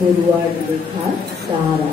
বড়ুয়ার লেখা সারা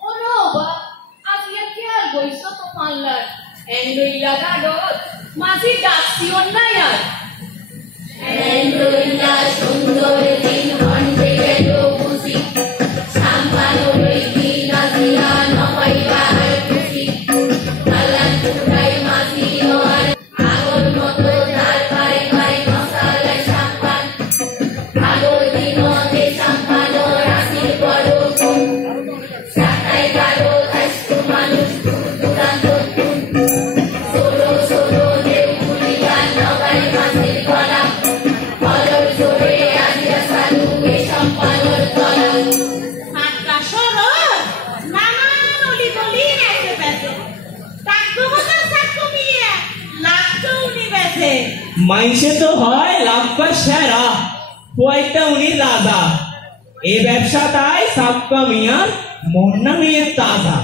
Oh no, but as yet, yeah, boys, Mallar, Endoila Gadot, Mazi Daxion Nayar. Endoila Sundor Din Honte Gelo Pusi, Sampano Regi Nazia Novaiva Pusi, Alan Turai Mazi Noar, Agor Moto Dal Pare Pare Masala Champan, Agor Dino de Champano Rasi Poro, Sakai Garo Tastu Manus, Turanto Solo Solo de Puligan Nogai Mazi Kola, Color Sore Adia Salu de Champano Kola. Matra Shoro, Nama Noli Colina se pese. Takko Moto Sakko Mia, Lakto Universe. মাইসে তো হয় লাভবা সেরা পয়টা উনি রাজা এ ব্যবসা তাই সাবকা মিয়ার মন না নিয়ে তাজা